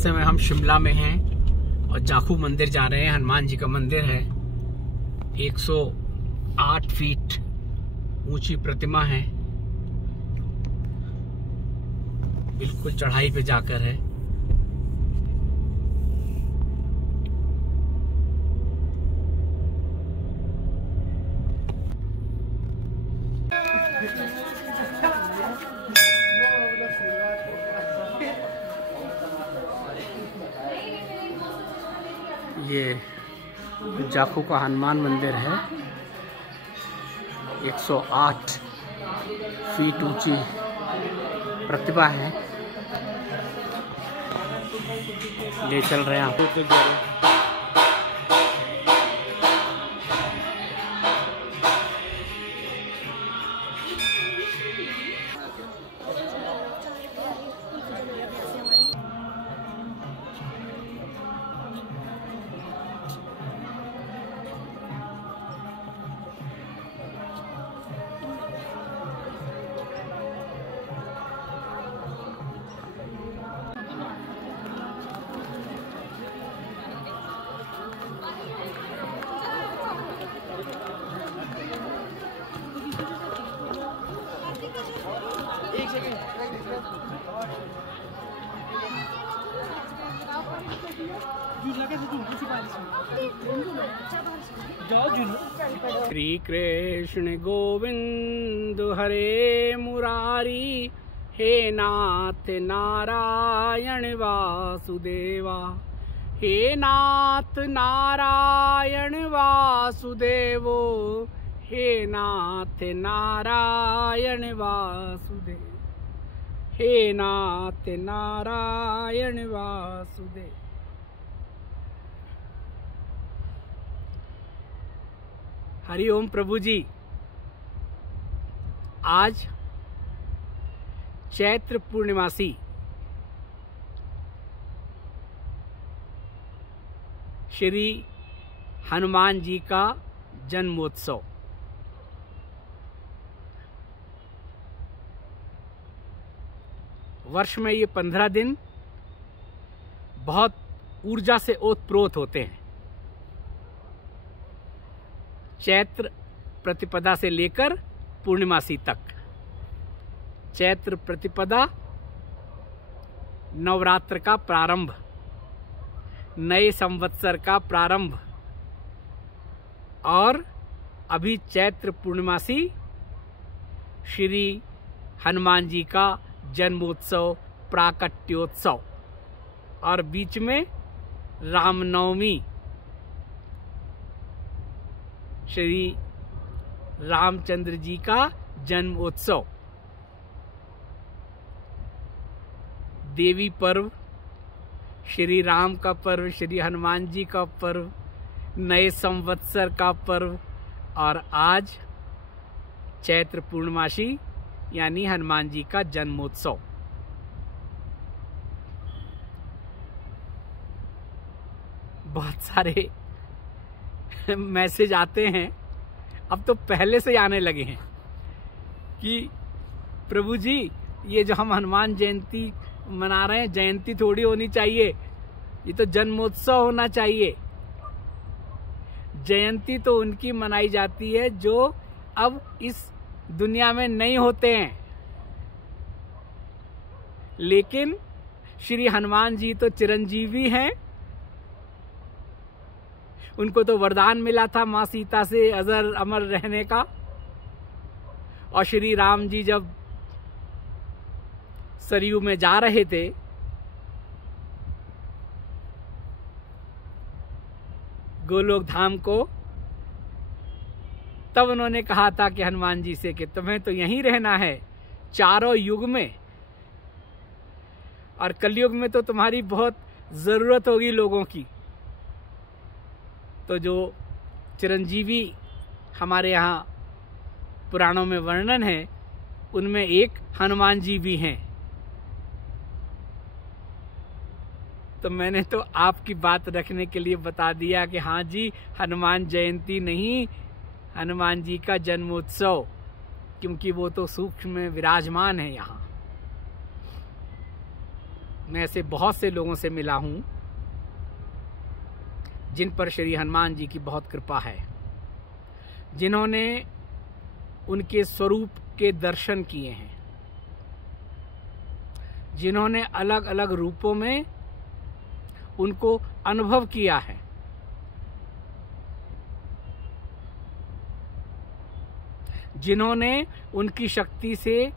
इस समय हम शिमला में हैं और जाखू मंदिर जा रहे हैं। हनुमान जी का मंदिर है, 108 फीट ऊंची प्रतिमा है, बिल्कुल चढ़ाई पे जाकर है। ये जाखू का हनुमान मंदिर है, 108 फीट ऊंची प्रतिभा है। ले चल रहे हैं आपको। श्री कृष्ण गोविंद हरे मुरारी, हे नाथ नारायण वासुदेवा, हे नाथ नारायण वासुदेवो, हे नाथ नारायण वासुदेव, हे नाथ नारायण वासुदेव। हरि ओम प्रभु जी। आज चैत्र पूर्णिमासी श्री हनुमान जी का जन्मोत्सव। वर्ष में ये 15 दिन बहुत ऊर्जा से ओतप्रोत होते हैं। चैत्र प्रतिपदा से लेकर पूर्णिमासी तक। चैत्र प्रतिपदा नवरात्र का प्रारंभ, नए संवत्सर का प्रारंभ, और अभी चैत्र पूर्णिमासी श्री हनुमान जी का जन्मोत्सव, प्राकट्योत्सव, और बीच में रामनवमी, श्री रामचंद्र जी का जन्म उत्सव, देवी पर्व, श्री राम का पर्व, श्री हनुमान जी का पर्व, नए संवत्सर का पर्व, और आज चैत्र पूर्णिमासी यानी हनुमान जी का जन्मोत्सव। बहुत सारे मैसेज आते हैं, अब तो पहले से आने लगे हैं कि प्रभु जी ये जो हम हनुमान जयंती मना रहे हैं, जयंती थोड़ी होनी चाहिए, ये तो जन्मोत्सव होना चाहिए। जयंती तो उनकी मनाई जाती है जो अब इस दुनिया में नहीं होते हैं, लेकिन श्री हनुमान जी तो चिरंजीवी हैं। उनको तो वरदान मिला था माँ सीता से अजर अमर रहने का, और श्री राम जी जब सरयू में जा रहे थे गोलोक धाम को, तब उन्होंने कहा था कि हनुमान जी से कि तुम्हें तो यहीं रहना है चारों युग में, और कलयुग में तो तुम्हारी बहुत जरूरत होगी लोगों की। तो जो चिरंजीवी हमारे यहाँ पुराणों में वर्णन है, उनमें एक हनुमान जी भी हैं। तो मैंने तो आपकी बात रखने के लिए बता दिया कि हाँ जी, हनुमान जयंती नहीं, हनुमान जी का जन्मोत्सव, क्योंकि वो तो सूक्ष्म में विराजमान है यहाँ। मैं ऐसे बहुत से लोगों से मिला हूं जिन पर श्री हनुमान जी की बहुत कृपा है, जिन्होंने उनके स्वरूप के दर्शन किए हैं, जिन्होंने अलग अलग रूपों में उनको अनुभव किया है। जिन्होंने उनकी शक्ति से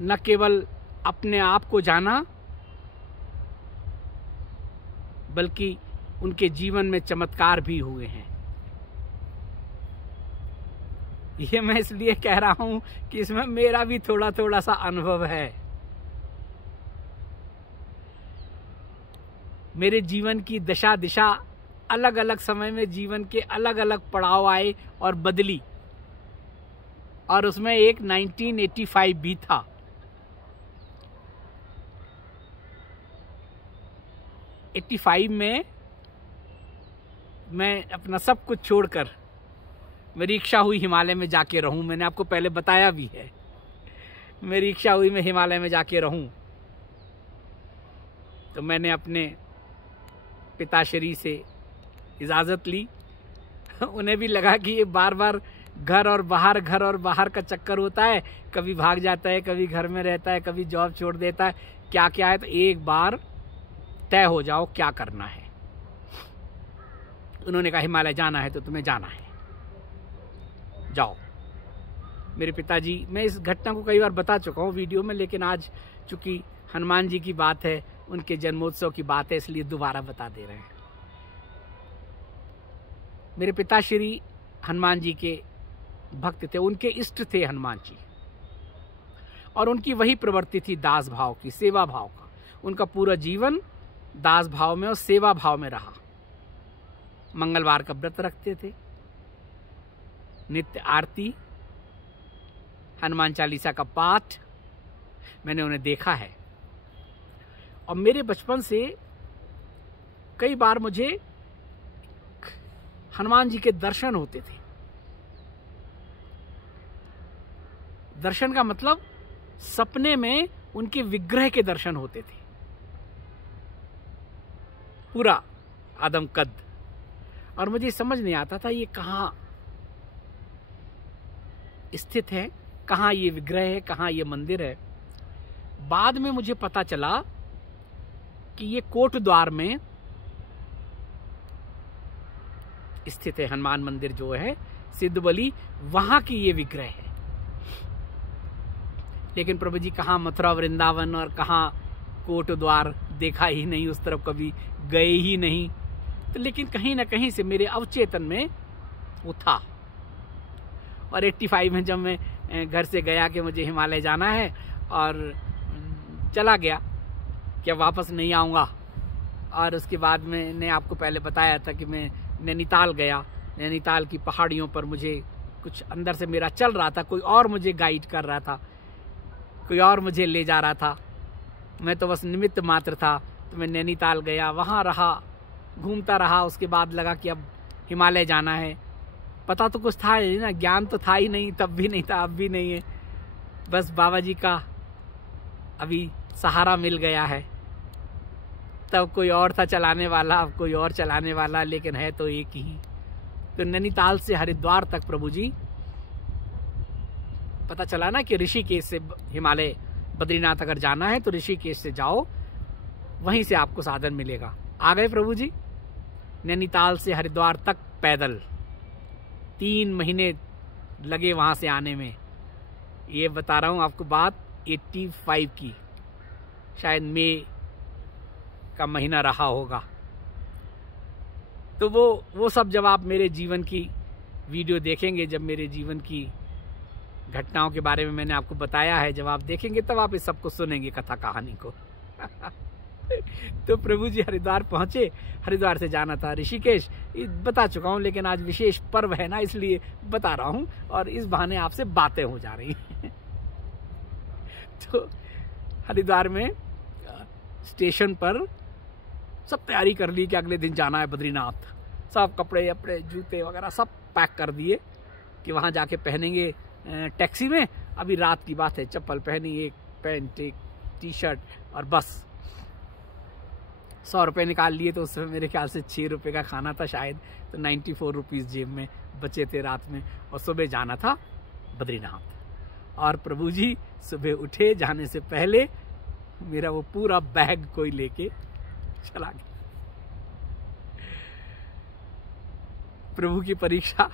न केवल अपने आप को जाना, बल्कि उनके जीवन में चमत्कार भी हुए हैं। ये मैं इसलिए कह रहा हूं कि इसमें मेरा भी थोड़ा थोड़ा सा अनुभव है। मेरे जीवन की दशा दिशा अलग अलग समय में जीवन के अलग अलग पड़ाव आए और बदली, और उसमें एक 1985 भी था। में मैं अपना सब कुछ छोड़कर, मेरी इच्छा हुई हिमालय में जाके रहूं। मैंने आपको पहले बताया भी है, मेरी इच्छा हुई मैं हिमालय में जाके रहूं। तो मैंने अपने पिताश्री से इजाज़त ली। उन्हें भी लगा कि ये बार बार घर और बाहर का चक्कर होता है, कभी भाग जाता है, कभी घर में रहता है, कभी जॉब छोड़ देता है, क्या क्या है। तो एक बार तय हो जाओ क्या करना है। उन्होंने कहा हिमालय जाना है तो तुम्हें जाना है, जाओ। मेरे पिताजी, मैं इस घटना को कई बार बता चुका हूँ वीडियो में, लेकिन आज चूंकि हनुमान जी की बात है, उनके जन्मोत्सव की बात है, इसलिए दोबारा बता दे रहे हैं। मेरे पिताश्री हनुमान जी के भक्त थे, उनके इष्ट थे हनुमान जी, और उनकी वही प्रवृत्ति थी दास भाव की, सेवा भाव का। उनका पूरा जीवन दास भाव में और सेवा भाव में रहा। मंगलवार का व्रत रखते थे, नित्य आरती, हनुमान चालीसा का पाठ मैंने उन्हें देखा है। और मेरे बचपन से कई बार मुझे हनुमान जी के दर्शन होते थे। दर्शन का मतलब सपने में उनके विग्रह के दर्शन होते थे, पूरा आदम कद। और मुझे समझ नहीं आता था ये कहाँ स्थित है, कहाँ ये विग्रह है, कहाँ ये मंदिर है। बाद में मुझे पता चला कि ये कोट द्वार में स्थित है हनुमान मंदिर, जो है सिद्धबली, वहां की ये विग्रह है। लेकिन प्रभु जी कहाँ मथुरा वृंदावन और कहाँ कोट द्वार देखा ही नहीं, उस तरफ कभी गए ही नहीं। तो लेकिन कहीं ना कहीं से मेरे अवचेतन में वो था। और 85 में जब मैं घर से गया कि मुझे हिमालय जाना है, और चला गया कि वापस नहीं आऊँगा। और उसके बाद मैंने आपको पहले बताया था कि मैं नैनीताल गया। नैनीताल की पहाड़ियों पर मुझे कुछ अंदर से मेरा चल रहा था, कोई और मुझे गाइड कर रहा था, कोई और मुझे ले जा रहा था, मैं तो बस निमित्त मात्र था। तो मैं नैनीताल गया, वहाँ रहा, घूमता रहा। उसके बाद लगा कि अब हिमालय जाना है। पता तो कुछ था ही ना, ज्ञान तो था ही नहीं, तब भी नहीं था, अब भी नहीं है। बस बाबा जी का अभी सहारा मिल गया है। तब कोई और था चलाने वाला, अब कोई और चलाने वाला, लेकिन है तो एक ही। तो नैनीताल से हरिद्वार तक प्रभु जी, पता चला ना कि ऋषिकेश से हिमालय बद्रीनाथ अगर जाना है तो ऋषिकेश से जाओ, वहीं से आपको साधन मिलेगा। आ गए प्रभु जी नैनीताल से हरिद्वार तक पैदल। 3 महीने लगे वहां से आने में। ये बता रहा हूं आपको बात 85 की, शायद मई का महीना रहा होगा। तो वो सब जब आप मेरे जीवन की वीडियो देखेंगे, जब मेरे जीवन की घटनाओं के बारे में मैंने आपको बताया है, जब आप देखेंगे तब आप इस सबको सुनेंगे, कथा कहानी को। तो प्रभु जी हरिद्वार पहुंचे। हरिद्वार से जाना था ऋषिकेश, बता चुका हूं, लेकिन आज विशेष पर्व है ना, इसलिए बता रहा हूं, और इस बहाने आपसे बातें हो जा रही हैं। तो हरिद्वार में स्टेशन पर सब तैयारी कर ली कि अगले दिन जाना है बद्रीनाथ। सब कपड़े अपने जूते वगैरह सब पैक कर दिए कि वहां जाके पहनेंगे टैक्सी में, अभी रात की बात है, चप्पल पहनी, एक पैंट, एक टी शर्ट, और बस 100 रुपये निकाल लिए। तो उसमें मेरे ख्याल से 6 रुपये का खाना था शायद, तो 94 रुपीज़ जेब में बचे थे रात में। और सुबह जाना था बद्रीनाथ। और प्रभु जी सुबह उठे, जाने से पहले मेरा वो पूरा बैग कोई लेके चला गया। प्रभु की परीक्षा,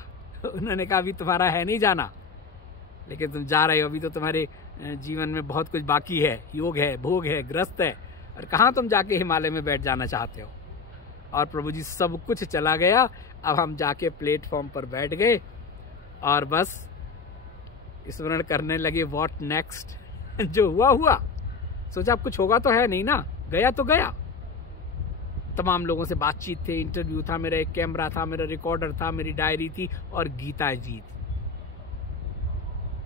उन्होंने कहा अभी तुम्हारा है नहीं जाना, लेकिन तुम जा रहे हो, अभी तो तुम्हारे जीवन में बहुत कुछ बाकी है, योग है, भोग है, ग्रस्त है, और कहाँ तुम जाके हिमालय में बैठ जाना चाहते हो। और प्रभु जी सब कुछ चला गया। अब हम जाके प्लेटफॉर्म पर बैठ गए और बस स्मरण करने लगे व्हाट नेक्स्ट। जो हुआ हुआ, सोचा अब कुछ होगा तो है नहीं ना, गया तो गया। तमाम लोगों से बातचीत थे, इंटरव्यू था, मेरा एक कैमरा था, मेरा रिकॉर्डर था, मेरी डायरी थी, और गीता जी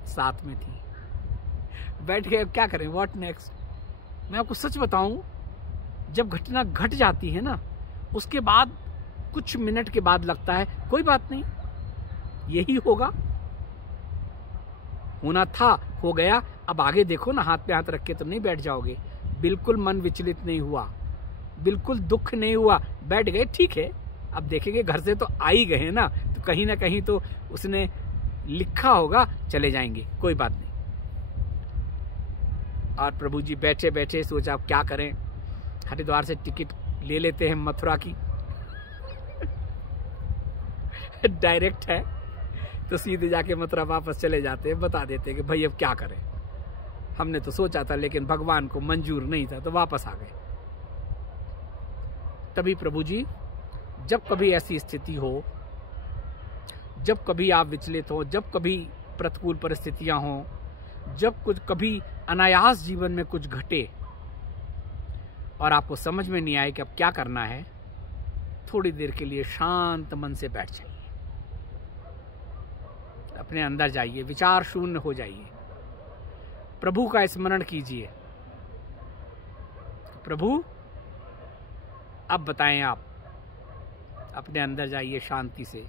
साथ में थी। बैठ गए, अब क्या करें, व्हाट नेक्स्ट। मैं आपको सच बताऊं, जब घटना घट जाती है ना, उसके बाद कुछ मिनट के बाद लगता है कोई बात नहीं, यही होगा, होना था, हो गया, अब आगे देखो ना, हाथ पे हाथ रख के तो नहीं बैठ जाओगे। बिल्कुल मन विचलित नहीं हुआ, बिल्कुल दुख नहीं हुआ, बैठ गए, ठीक है, अब देखेंगे, घर से तो आ ही गए ना, तो कहीं ना कहीं तो उसने लिखा होगा, चले जाएंगे, कोई बात नहीं। और प्रभु जी बैठे बैठे सोचा अब क्या करें, हरिद्वार से टिकट ले लेते हैं मथुरा की। डायरेक्ट है तो सीधे जाके मथुरा वापस चले जाते हैं, बता देते हैं कि भाई अब क्या करें, हमने तो सोचा था लेकिन भगवान को मंजूर नहीं था, तो वापस आ गए। तभी प्रभु जी, जब कभी ऐसी स्थिति हो, जब कभी आप विचलित हो, जब कभी प्रतिकूल परिस्थितियां हो, जब कुछ कभी अनायास जीवन में कुछ घटे और आपको समझ में नहीं आए कि अब क्या करना है, थोड़ी देर के लिए शांत मन से बैठ जाइए, अपने अंदर जाइए, विचार शून्य हो जाइए, प्रभु का स्मरण कीजिए। प्रभु अब बताएं, आप अपने अंदर जाइए शांति से।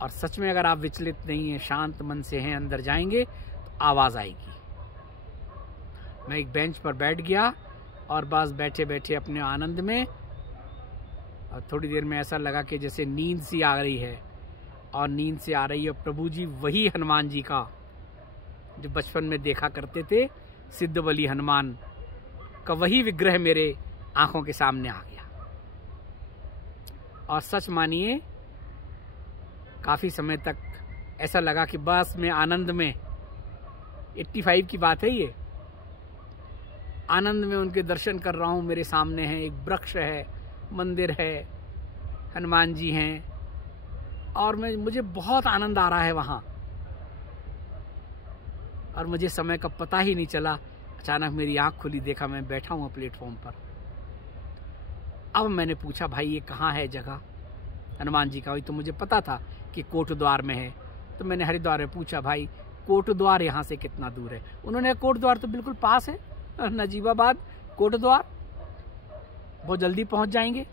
और सच में अगर आप विचलित नहीं हैं, शांत मन से हैं, अंदर जाएंगे तो आवाज आएगी। मैं एक बेंच पर बैठ गया और बस बैठे बैठे अपने आनंद में, और थोड़ी देर में ऐसा लगा कि जैसे नींद सी आ रही है, और नींद से आ रही है प्रभु जी वही हनुमान जी का जो बचपन में देखा करते थे, सिद्ध बली हनुमान का वही विग्रह मेरे आंखों के सामने आ गया। और सच मानिए, काफी समय तक ऐसा लगा कि बस मैं आनंद में, 85 की बात है ये, आनंद में उनके दर्शन कर रहा हूं। मेरे सामने है, एक वृक्ष है, मंदिर है, हनुमान जी हैं, और मुझे बहुत आनंद आ रहा है वहां, और मुझे समय का पता ही नहीं चला। अचानक मेरी आंख खुली, देखा मैं बैठा हूं प्लेटफॉर्म पर। अब मैंने पूछा, भाई ये कहाँ है जगह हनुमान जी का? वही तो मुझे पता था कि कोटद्वार में है। तो मैंने हरिद्वार में पूछा, भाई कोटद्वार यहाँ से कितना दूर है? उन्होंने कोटद्वार तो बिल्कुल पास है, नजीबाबाद कोटद्वार, बहुत जल्दी पहुंच जाएंगे।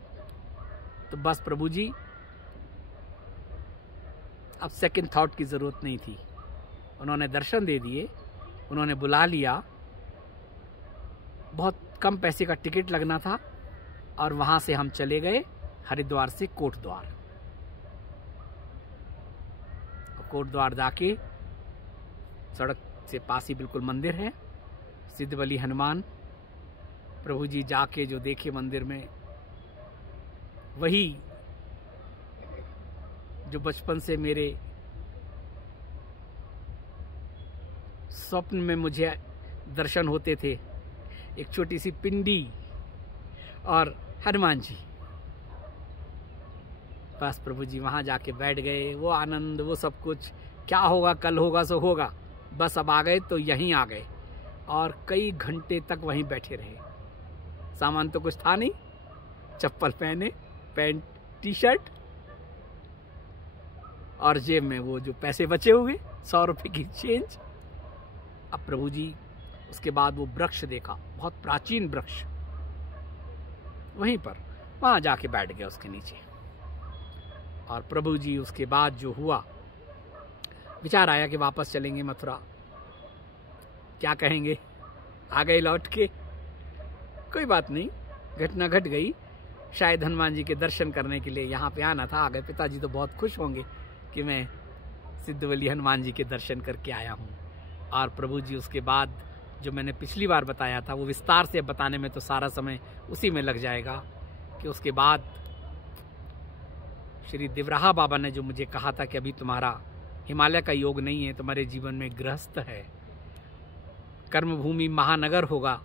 तो बस प्रभु जी, अब सेकंड थॉट की जरूरत नहीं थी, उन्होंने दर्शन दे दिए, उन्होंने बुला लिया। बहुत कम पैसे का टिकट लगना था, और वहां से हम चले गए हरिद्वार से कोटद्वार। कोटद्वार जाके सड़क से पास ही बिल्कुल मंदिर है, सिद्ध बली हनुमान। प्रभु जी जाके जो देखे मंदिर में, वही जो बचपन से मेरे स्वप्न में मुझे दर्शन होते थे, एक छोटी सी पिंडी और हनुमान जी। बस प्रभु जी वहां जाके बैठ गए, वो आनंद, वो सब कुछ, क्या होगा कल होगा सो होगा, बस अब आ गए तो यहीं आ गए। और कई घंटे तक वहीं बैठे रहे। सामान तो कुछ था नहीं, चप्पल पहने, पैंट, टी शर्ट, और जेब में वो जो पैसे बचे हुए 100 रुपए की चेंज। अब प्रभु जी उसके बाद वो वृक्ष देखा, बहुत प्राचीन वृक्ष, वहीं पर वहां जाके बैठ गए उसके नीचे। और प्रभु जी उसके बाद जो हुआ, विचार आया कि वापस चलेंगे मथुरा। क्या कहेंगे, आ गए लौट के, कोई बात नहीं, घटना घट गई। शायद हनुमान जी के दर्शन करने के लिए यहाँ पे आना था, आ गए। पिताजी तो बहुत खुश होंगे कि मैं सिद्धवली हनुमान जी के दर्शन करके आया हूँ। और प्रभु जी उसके बाद जो मैंने पिछली बार बताया था वो विस्तार से बताने में तो सारा समय उसी में लग जाएगा कि उसके बाद श्री दिवराहा बाबा ने जो मुझे कहा था कि अभी तुम्हारा हिमालय का योग नहीं है, तुम्हारे जीवन में गृहस्थ है, कर्मभूमि महानगर होगा,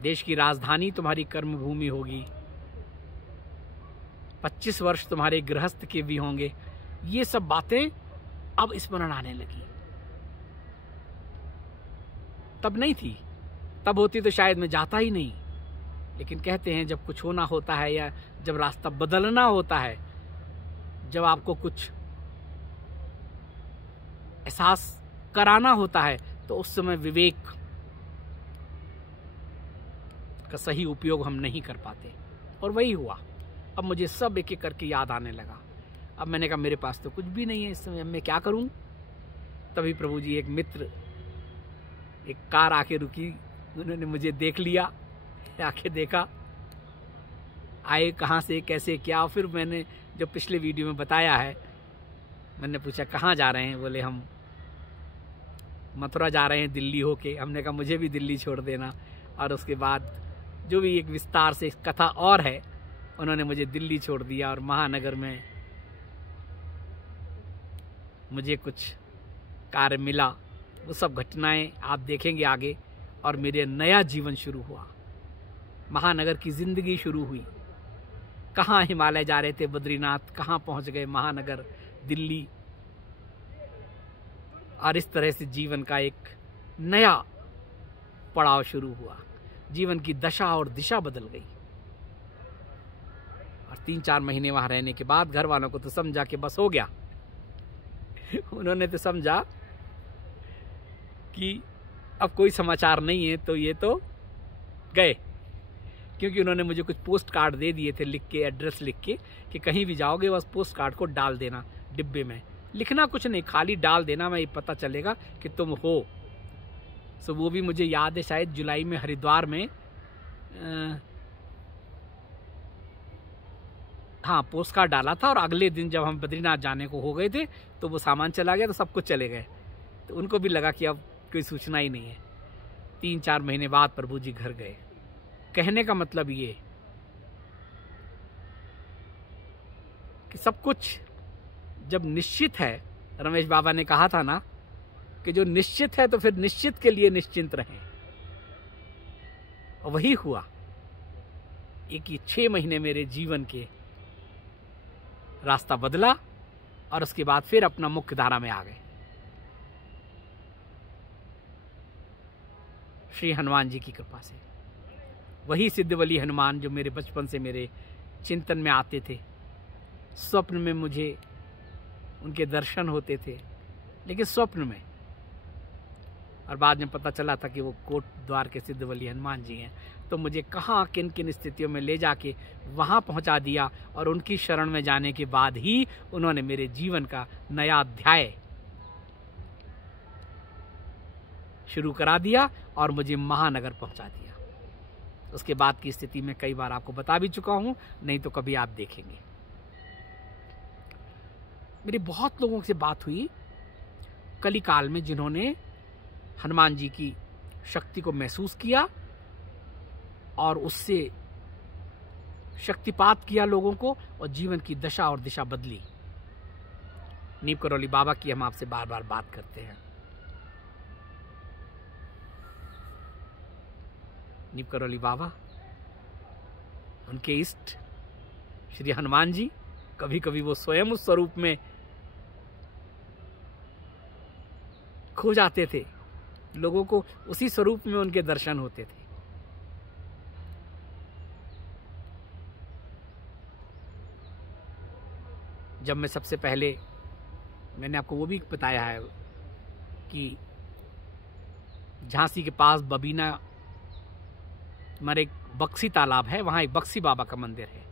देश की राजधानी तुम्हारी कर्मभूमि होगी, 25 वर्ष तुम्हारे गृहस्थ के भी होंगे। ये सब बातें अब स्मरण आने लगी। तब नहीं थी, तब होती तो शायद मैं जाता ही नहीं। लेकिन कहते हैं जब कुछ होना होता है या जब रास्ता बदलना होता है, जब आपको कुछ एहसास कराना होता है, तो उस समय विवेक का सही उपयोग हम नहीं कर पाते। और वही हुआ। अब मुझे सब एक एक करके याद आने लगा। अब मैंने कहा मेरे पास तो कुछ भी नहीं है इस समय, मैं क्या करूं। तभी प्रभु जी, एक मित्र, एक कार आके रुकी, उन्होंने मुझे देख लिया, आके देखा, आए कहाँ से, कैसे, क्या। फिर मैंने जो पिछले वीडियो में बताया है, मैंने पूछा कहाँ जा रहे हैं, बोले हम मथुरा जा रहे हैं दिल्ली होके। हमने कहा मुझे भी दिल्ली छोड़ देना। और उसके बाद जो भी एक विस्तार से कथा और है, उन्होंने मुझे दिल्ली छोड़ दिया और महानगर में मुझे कुछ कार्य मिला। वो सब घटनाएं आप देखेंगे आगे। और मेरे नया जीवन शुरू हुआ, महानगर की जिंदगी शुरू हुई। कहाँ हिमालय जा रहे थे, बद्रीनाथ, कहाँ पहुंच गए महानगर, दिल्ली। और इस तरह से जीवन का एक नया पड़ाव शुरू हुआ। जीवन की दशा और दिशा बदल गई। और 3-4 महीने वहां रहने के बाद घर वालों को तो समझा कि बस हो गया। उन्होंने तो समझा कि अब कोई समाचार नहीं है, तो ये तो गए। क्योंकि उन्होंने मुझे कुछ पोस्ट कार्ड दे दिए थे लिख के, एड्रेस लिख के, कि कहीं भी जाओगे बस पोस्ट कार्ड को डाल देना डिब्बे में। लिखना कुछ नहीं, खाली डाल देना, मैं ये पता चलेगा कि तुम हो। सो वो भी मुझे याद है, शायद जुलाई में हरिद्वार में हाँ पोस्ट कार्ड डाला था। और अगले दिन जब हम बद्रीनाथ जाने को हो गए थे, तो वो सामान चला गया, तो सब कुछ चले गए। तो उनको भी लगा कि अब कोई सूचना ही नहीं है। 3-4 महीने बाद प्रभु जी घर गए। कहने का मतलब ये कि सब कुछ जब निश्चित है, रमेश बाबा ने कहा था ना कि जो निश्चित है तो फिर निश्चित के लिए निश्चिंत रहें। और वही हुआ। एक ये 6 महीने मेरे जीवन के रास्ता बदला और उसके बाद फिर अपना मुख्य धारा में आ गए। श्री हनुमान जी की कृपा से, वही सिद्धवली हनुमान जो मेरे बचपन से मेरे चिंतन में आते थे। स्वप्न में मुझे उनके दर्शन होते थे, लेकिन स्वप्न में। और बाद में पता चला था कि वो कोट द्वार के सिद्धवली हनुमान जी हैं। तो मुझे कहाँ किन किन स्थितियों में ले जाके वहाँ पहुँचा दिया। और उनकी शरण में जाने के बाद ही उन्होंने मेरे जीवन का नया अध्याय शुरू करा दिया और मुझे महानगर पहुँचा दिया। उसके बाद की स्थिति में कई बार आपको बता भी चुका हूँ, नहीं तो कभी आप देखेंगे। मेरी बहुत लोगों से बात हुई कलिकाल में, जिन्होंने हनुमान जी की शक्ति को महसूस किया और उससे शक्तिपात किया लोगों को, और जीवन की दशा और दिशा बदली। नीम करौली बाबा की हम आपसे बार बार बात करते हैं। नीम करौली बाबा, उनके इष्ट श्री हनुमान जी, कभी कभी वो स्वयं उस स्वरूप में खो जाते थे। लोगों को उसी स्वरूप में उनके दर्शन होते थे। जब मैं सबसे पहले, मैंने आपको वो भी बताया है कि झांसी के पास बबीना हमारे एक बक्सी तालाब है, वहाँ एक बक्सी बाबा का मंदिर है।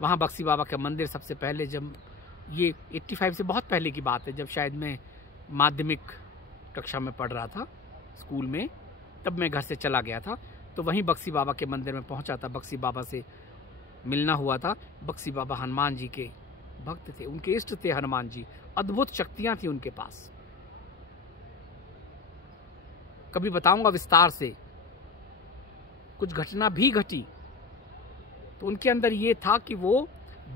वहाँ बक्सी बाबा का मंदिर सबसे पहले जब ये 85 से बहुत पहले की बात है, जब शायद मैं माध्यमिक कक्षा में पढ़ रहा था स्कूल में, तब मैं घर से चला गया था। तो वहीं बक्सी बाबा के मंदिर में पहुंचा था, बक्सी बाबा से मिलना हुआ था। बक्सी बाबा हनुमान जी के भक्त थे, उनके इष्ट थे हनुमान जी, अद्भुत शक्तियां थी उनके पास। कभी बताऊंगा विस्तार से। कुछ घटना भी घटी तो उनके अंदर ये था कि वो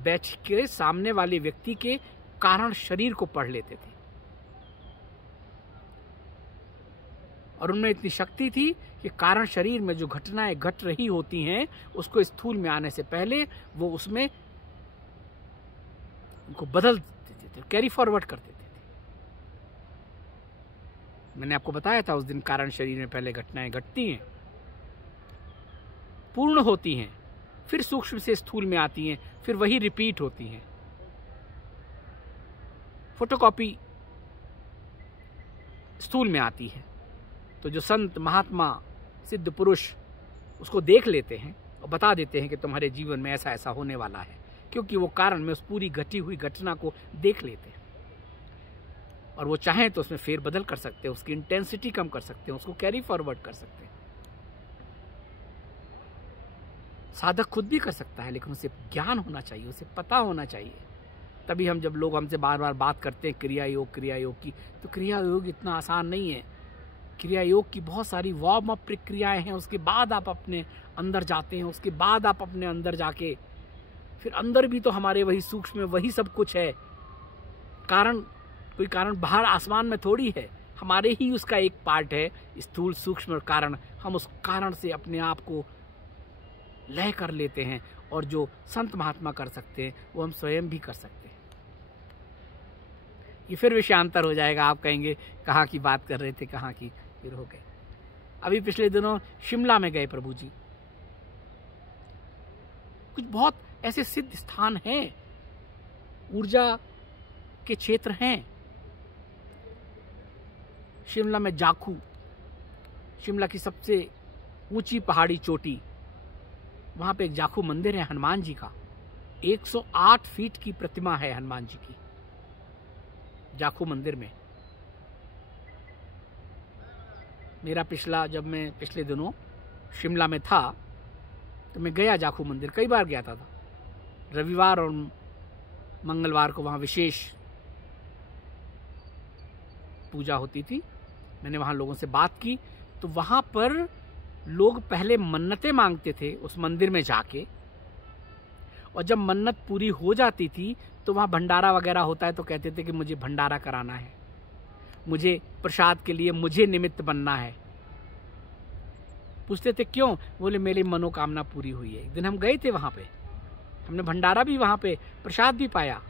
बैठ के सामने वाले व्यक्ति के कारण शरीर को पढ़ लेते थे, और उनमें इतनी शक्ति थी कि कारण शरीर में जो घटनाएं घट रही होती हैं उसको स्थूल में आने से पहले वो उसमें उनको बदल देते थे, कैरी फॉरवर्ड कर देते थे। मैंने आपको बताया था उस दिन, कारण शरीर में पहले घटनाएं घटती हैं, पूर्ण होती हैं, फिर सूक्ष्म से स्थूल में आती हैं, फिर वही रिपीट होती हैं। फोटोकॉपी स्थूल में आती है। तो जो संत महात्मा सिद्ध पुरुष उसको देख लेते हैं और बता देते हैं कि तुम्हारे जीवन में ऐसा ऐसा होने वाला है, क्योंकि वो कारण में उस पूरी घटी हुई घटना को देख लेते हैं, और वो चाहें तो उसमें फेरबदल कर सकते हैं, उसकी इंटेंसिटी कम कर सकते हैं, उसको कैरी फॉरवर्ड कर सकते हैं। साधक खुद भी कर सकता है, लेकिन उसे ज्ञान होना चाहिए, उसे पता होना चाहिए। तभी हम, जब लोग हमसे बार बार बात करते हैं क्रिया योग की, तो क्रिया योग इतना आसान नहीं है। क्रिया योग की बहुत सारी वार्म अप प्रक्रियाएं हैं, उसके बाद आप अपने अंदर जाते हैं, उसके बाद आप अपने अंदर जाके फिर अंदर भी तो हमारे वही सूक्ष्म में वही सब कुछ है। कारण, कोई कारण बाहर आसमान में थोड़ी है, हमारे ही उसका एक पार्ट है, स्थूल सूक्ष्म और कारण। हम उस कारण से अपने आप को लय कर लेते हैं, और जो संत महात्मा कर सकते हैं वो हम स्वयं भी कर सकते हैं। ये फिर विषयांतर हो जाएगा, आप कहेंगे कहाँ की बात कर रहे थे, कहाँ की, फिर हो गए। अभी पिछले दिनों शिमला में गए प्रभु जी। कुछ बहुत ऐसे सिद्ध स्थान हैं, ऊर्जा के क्षेत्र हैं। शिमला में जाखू, शिमला की सबसे ऊंची पहाड़ी चोटी, वहां पे एक जाखू मंदिर है हनुमान जी का। 108 फीट की प्रतिमा है हनुमान जी की जाखू मंदिर में। जब मैं पिछले दिनों शिमला में था तो मैं गया जाखू मंदिर, कई बार गया था। रविवार और मंगलवार को वहां विशेष पूजा होती थी। मैंने वहां लोगों से बात की, तो वहां पर लोग पहले मन्नतें मांगते थे उस मंदिर में जाके, और जब मन्नत पूरी हो जाती थी तो वहाँ भंडारा वगैरह होता है, तो कहते थे कि मुझे भंडारा कराना है, मुझे प्रसाद के लिए मुझे निमित्त बनना है। पूछते थे क्यों? बोले मेरी मनोकामना पूरी हुई है। एक दिन हम गए थे वहाँ पे, हमने भंडारा भी वहाँ पे, प्रसाद भी पाया।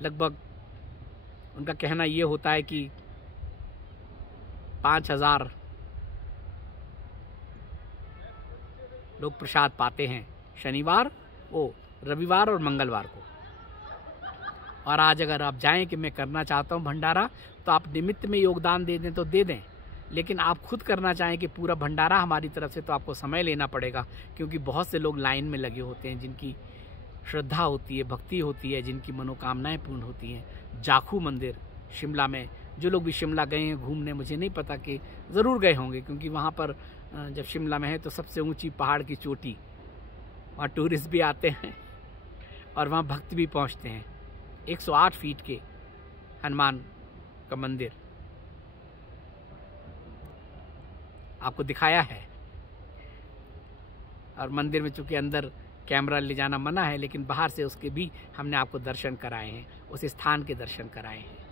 लगभग उनका कहना ये होता है कि 5000 लोग प्रसाद पाते हैं रविवार और मंगलवार को। और आज अगर आप जाएं कि मैं करना चाहता हूं भंडारा, तो आप निमित्त में योगदान दे दें तो दे दें, लेकिन आप खुद करना चाहें कि पूरा भंडारा हमारी तरफ से, तो आपको समय लेना पड़ेगा, क्योंकि बहुत से लोग लाइन में लगे होते हैं, जिनकी श्रद्धा होती है, भक्ति होती है, जिनकी मनोकामनाएं पूर्ण होती हैं। जाखू मंदिर शिमला में, जो लोग भी शिमला गए हैं घूमने, मुझे नहीं पता कि ज़रूर गए होंगे, क्योंकि वहाँ पर जब शिमला में है तो सबसे ऊंची पहाड़ की चोटी, वहाँ टूरिस्ट भी आते हैं और वहाँ भक्त भी पहुँचते हैं। 108 फीट के हनुमान का मंदिर आपको दिखाया है, और मंदिर में चूंकि अंदर कैमरा ले जाना मना है, लेकिन बाहर से उसके भी हमने आपको दर्शन कराए हैं, उस स्थान के दर्शन कराए हैं।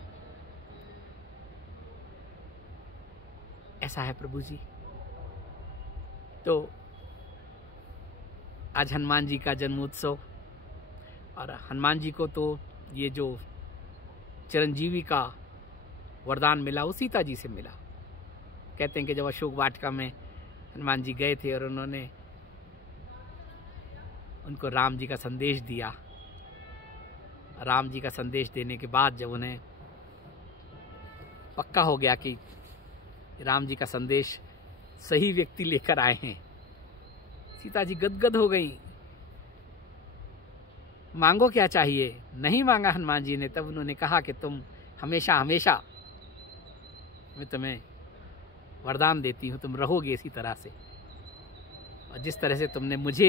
ऐसा है प्रभु जी। तो आज हनुमान जी का जन्मोत्सव, और हनुमान जी को तो ये जो चिरंजीवी का वरदान मिला वो सीता जी से मिला। कहते हैं कि जब अशोक वाटिका में हनुमान जी गए थे और उन्होंने उनको राम जी का संदेश दिया, राम जी का संदेश देने के बाद जब उन्हें पक्का हो गया कि राम जी का संदेश सही व्यक्ति लेकर आए हैं, सीता जी गदगद हो गई। मांगो क्या चाहिए। नहीं मांगा हनुमान जी ने। तब उन्होंने कहा कि तुम हमेशा हमेशा, मैं तुम्हें वरदान देती हूँ, तुम रहोगे इसी तरह से। और जिस तरह से तुमने मुझे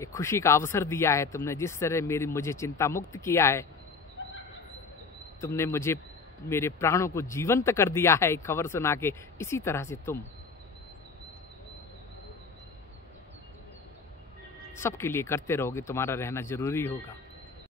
एक खुशी का अवसर दिया है, तुमने जिस तरह मुझे चिंता मुक्त किया है, तुमने मुझे मेरे प्राणों को जीवंत कर दिया है एक खबर सुना के, इसी तरह से तुम सबके लिए करते रहोगे, तुम्हारा रहना जरूरी होगा।